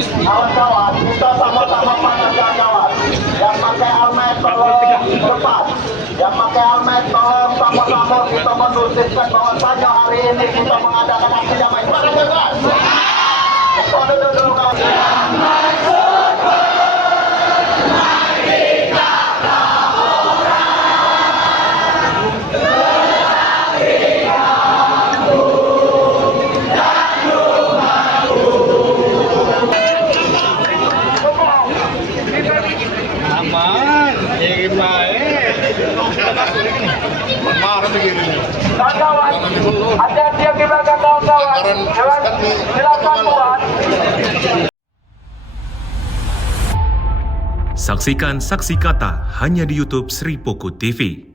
Kawan-kawan, kita sama-sama panaskan kawan. Yang pakai helmet tolong cepat. Yang pakai helmet tolong sama-sama kita mendusiskan bahwasanya hari ini kita mengadakan aksi damai. Barang bebas. Duduk kawan. Kawan-kawan, hati-hati yang di belakang kawan-kawan. Silakan buat. Saksikan Saksi Kata hanya di YouTube Sri Poko TV.